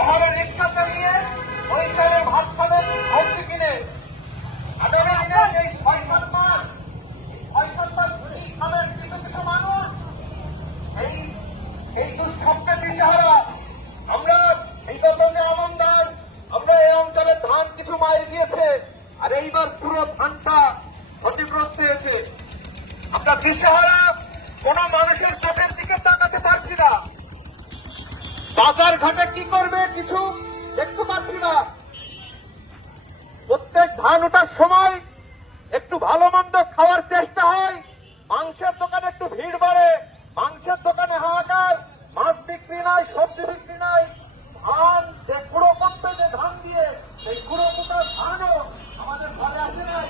আমাদের রিক্সা চালিয়ে ওই টাইমে ভাত খাবেন সবজি কিনে আগামী দিনে এই ৬-৭ মাস খাবেন কিছু কিছু মানুষ এই দুষ্প্রাপ্যের দিশাহারা। আমরা এই যে আমন্দার আমরা এই অঞ্চলে ধান কিছু মাইল গিয়েছে আর এইবার পুরো ধানটা ক্ষতিগ্রস্ত হয়েছে। আমরা দিশাহারা, কোন মানুষের চোখের দিকে তাকাতে পারছি না, বাজার ঘাটে কি করবে কিছু দেখতে পাচ্ছি না। প্রত্যেক ধান ওঠার সময় একটু ভালো মন্দ খাওয়ার চেষ্টা হয়, মাংসের দোকানে একটু ভিড় বাড়ে, মাংসের দোকানে হাহাকার, মাছ বিক্রি নাই, সবজি বিক্রি নাই, ধান যে গুঁড়ো করতে যে ধান দিয়ে সেই গুঁড়ো মোটা ধানও আমাদের ঘরে আসে নাই।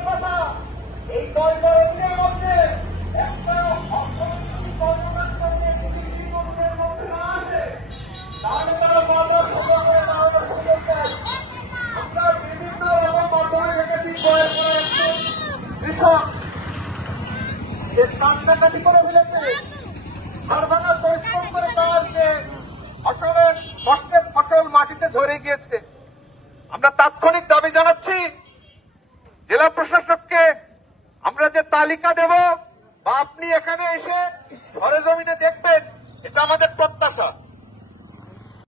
আপনারা এই দলগুলোর মধ্যে একটা অর্থনৈতিক কর্মকাণ্ডের মধ্যে না আসে তাহলে তারা বাজার সুযোগ করে তাহলে সুযোগ দেয়। আমরা বিভিন্ন রকম মাধ্যমে দেখেছি বয়ের করে একজন কৃষক যে কান্নাকাটি করে ফেলেছে, হাড় ভাঙা পরিশ্রম করে তার যে ফসলের কষ্টের ফসল মাটিতে ঝরে গিয়েছে। আমরা তাৎক্ষণিক দাবি জানাচ্ছি জেলা প্রশাসককে, আমরা যে তালিকা দেব বা আপনি এখানে এসে সরেজমিনে দেখবেন, এটা আমাদের প্রত্যাশা।